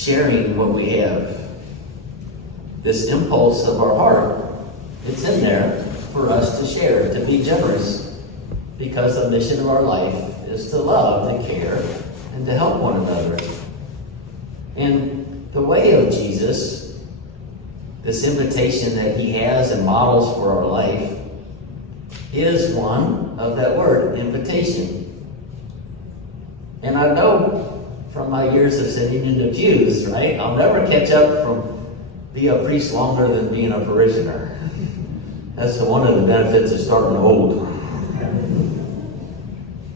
sharing what we have. This impulse of our heart, it's in there for us to share, to be generous, because the mission of our life is to love, to care, and to help one another. And the way of Jesus, this invitation that he has and models for our life, is one of that word, invitation. And I know from my years of sitting in the pews, right, I'll never catch up from being a priest longer than being a parishioner. That's one of the benefits of starting old.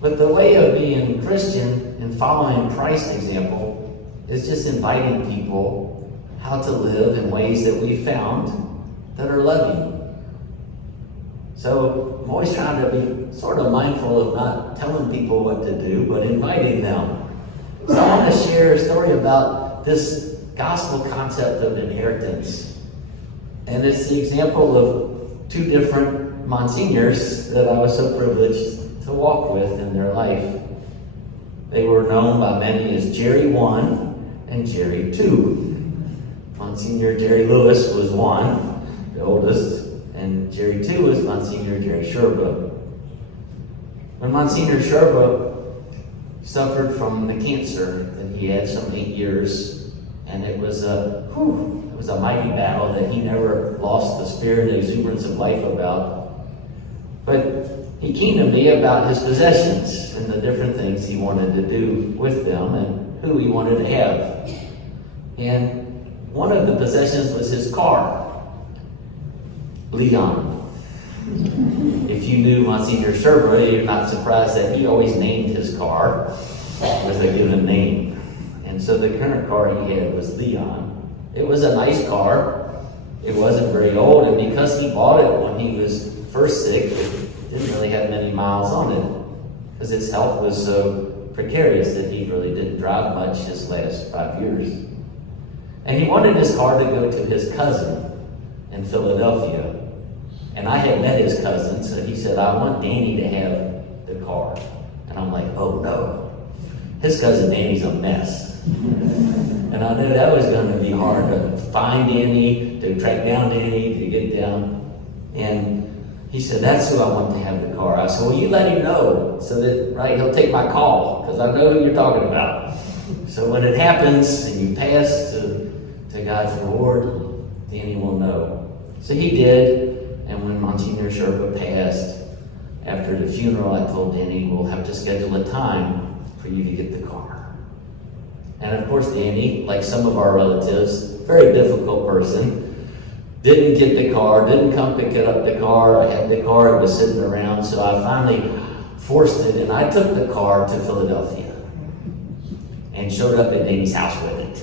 But the way of being Christian and following Christ's example is just inviting people how to live in ways that we found that are loving. So I'm always trying to be sort of mindful of not telling people what to do, but inviting them. So I want to share a story about this gospel concept of inheritance. And it's the example of two different monsignors that I was so privileged to walk with in their life. They were known by many as Jerry 1 and Jerry 2. Monsignor Jerry Lewis was 1, the oldest, and Jerry 2 was Monsignor Jerry Sherba. When Monsignor Sherba suffered from the cancer that he had some 8 years, and it was a mighty battle that he never lost the spirit and exuberance of life about. But he came to me about his possessions and the different things he wanted to do with them and who he wanted to have. And one of the possessions was his car, Leon. If you knew Monsignor Sherba, you're not surprised that he always named his car with a given name. And so the current car he had was Leon. It was a nice car. It wasn't very old, and because he bought it when he was first sick, it didn't really have many miles on it because its health was so precarious that he really didn't drive much his last 5 years. And he wanted his car to go to his cousin in Philadelphia. And I had met his cousin, so he said, I want Danny to have the car. And I'm like, oh no. His cousin Danny's a mess. And I knew that was going to be hard to find Danny, to track down Danny, to get down. And he said, that's who I want to have the car. I said, well, you let him know so that, right, he'll take my call because I know who you're talking about. So when it happens and you pass to God's reward, Danny will know. So he did. And when Monsignor Sherba passed, after the funeral, I told Danny, we'll have to schedule a time for you to get the car. And of course, Danny, like some of our relatives, very difficult person, didn't get the car, didn't come pick it up the car. I had the car, it was sitting around, so I finally forced it, and I took the car to Philadelphia and showed up at Danny's house with it.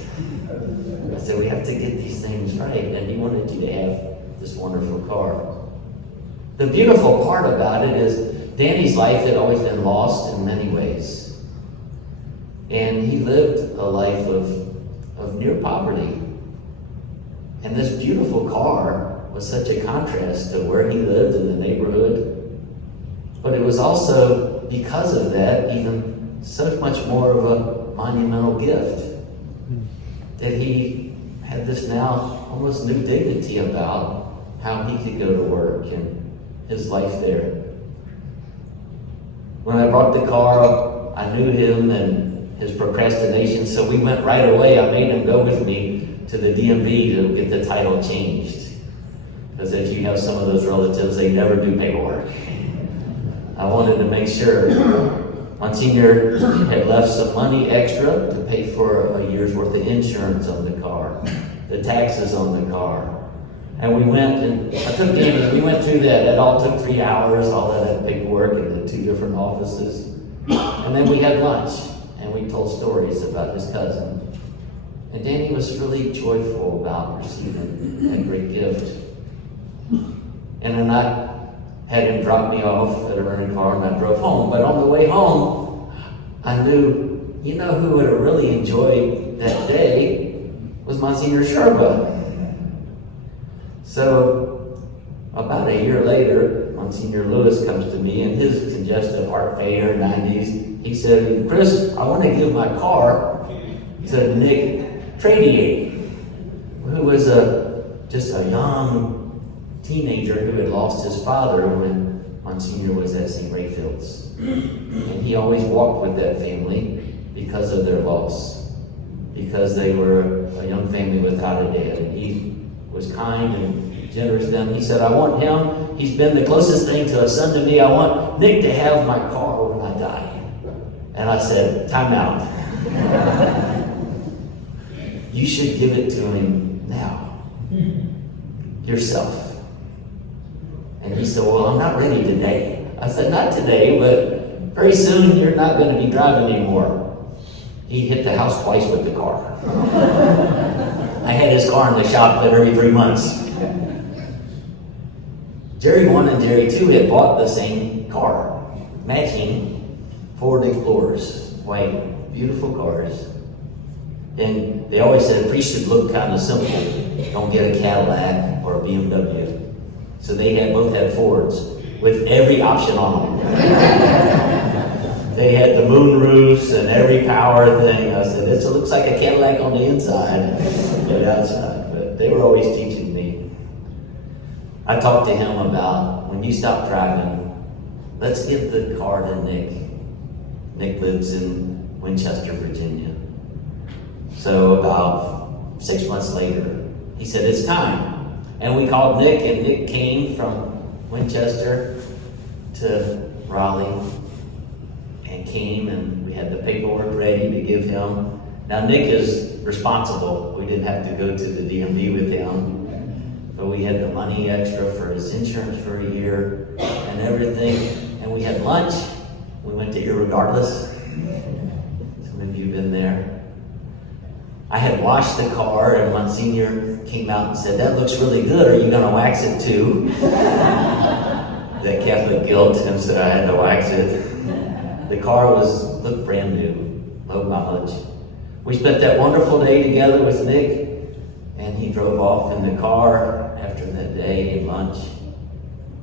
I said, we have to get these things right, and he wanted you to have this wonderful car. The beautiful part about it is Danny's life had always been lost in many ways. And he lived a life of near poverty. And this beautiful car was such a contrast to where he lived in the neighborhood. But it was also, because of that, even so much more of a monumental gift. That he had this now almost new dignity about how he could go to work and his life there. When I brought the car, I knew him and his procrastination, so we went right away. I made him go with me to the DMV to get the title changed. Because if you have some of those relatives, they never do paperwork. I wanted to make sure. Monsignor had left some money extra to pay for a year's worth of insurance on the car, the taxes on the car. And we went, and I took Danny, we went through that. That all took 3 hours, all of that paperwork in the 2 different offices. And then we had lunch, and we told stories about his cousin. And Danny was really joyful about receiving that great gift. And then I had him drop me off at a rented car, and I drove home. But on the way home, I knew, you know who would have really enjoyed that day was Monsignor Sherba. So about a year later, Monsignor Lewis comes to me in his congestive heart failure, 90s. He said, Chris, I want to give my car to Nick Trady, who was just a young teenager who had lost his father when Monsignor was at St. Rayfield's. And he always walked with that family because of their loss, because they were a young family without a dad. And he was kind and generous to them. He said, I want him, he's been the closest thing to a son to me. I want Nick to have my car when I die. And I said, time out. You should give it to him now, yourself. And he said, well, I'm not ready today. I said, not today, but very soon you're not going to be driving anymore. He hit the house twice with the car. I had his car in the shop every 3 months. Jerry 1 and Jerry 2 had bought the same car, matching Ford Explorers, white, beautiful cars. And they always said, priest should look kind of simple. Don't get a Cadillac or a BMW. So they both had Fords with every option on them. They had the moon roofs and every power thing. I said, it looks like a Cadillac on the inside, but outside. But they were always teaching me. I talked to him about, when you stop driving, let's give the car to Nick. Nick lives in Winchester, Virginia. So about 6 months later, he said, it's time. And we called Nick, and Nick came from Winchester to Raleigh and came, and we had the paperwork ready to give him. Now, Nick is responsible. We didn't have to go to the DMV with him, but we had the money extra for his insurance for a year and everything. And we had lunch. We went to Irregardless. Some of you have been there. I had washed the car, and Monsignor came out and said, that looks really good. Are you going to wax it too? That Catholic guilt, and said I had to wax it. The car looked brand new, low mileage. We spent that wonderful day together with Nick, and he drove off in the car after that day and lunch.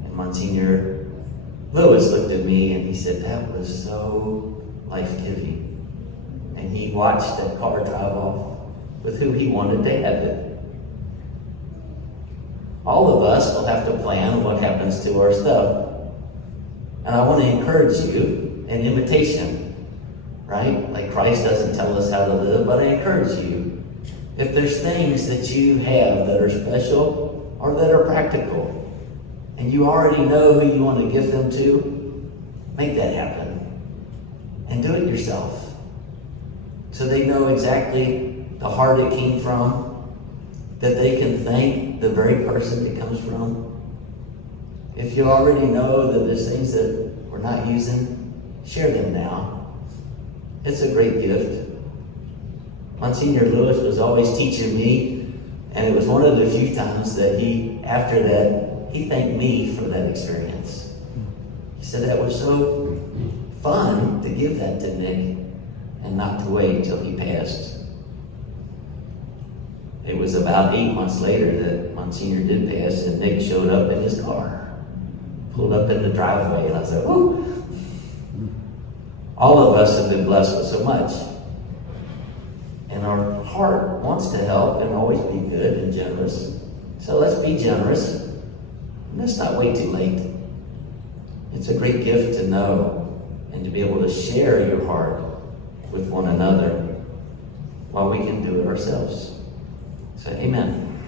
And Monsignor Lewis looked at me and he said, that was so life-giving. And he watched that car drive off with who he wanted to have it. All of us will have to plan what happens to our stuff. And I want to encourage you in imitation, right? Like Christ doesn't tell us how to live, but I encourage you. If there's things that you have that are special or that are practical, and you already know who you want to give them to, make that happen. And do it yourself. So they know exactly the heart it came from, that they can thank the very person it comes from. If you already know that there's things that we're not using, share them now. It's a great gift. Monsignor Lewis was always teaching me, and it was one of the few times that after that, he thanked me for that experience. He said that was so fun to give that to Nick and not to wait till he passed. It was about 8 months later that Monsignor did pass, and Nick showed up in his car, pulled up in the driveway, and I said, whoo! All of us have been blessed with so much. And our heart wants to help and always be good and generous. So let's be generous. And let's not wait too late. It's a great gift to know and to be able to share your heart with one another while we can do it ourselves. So, amen.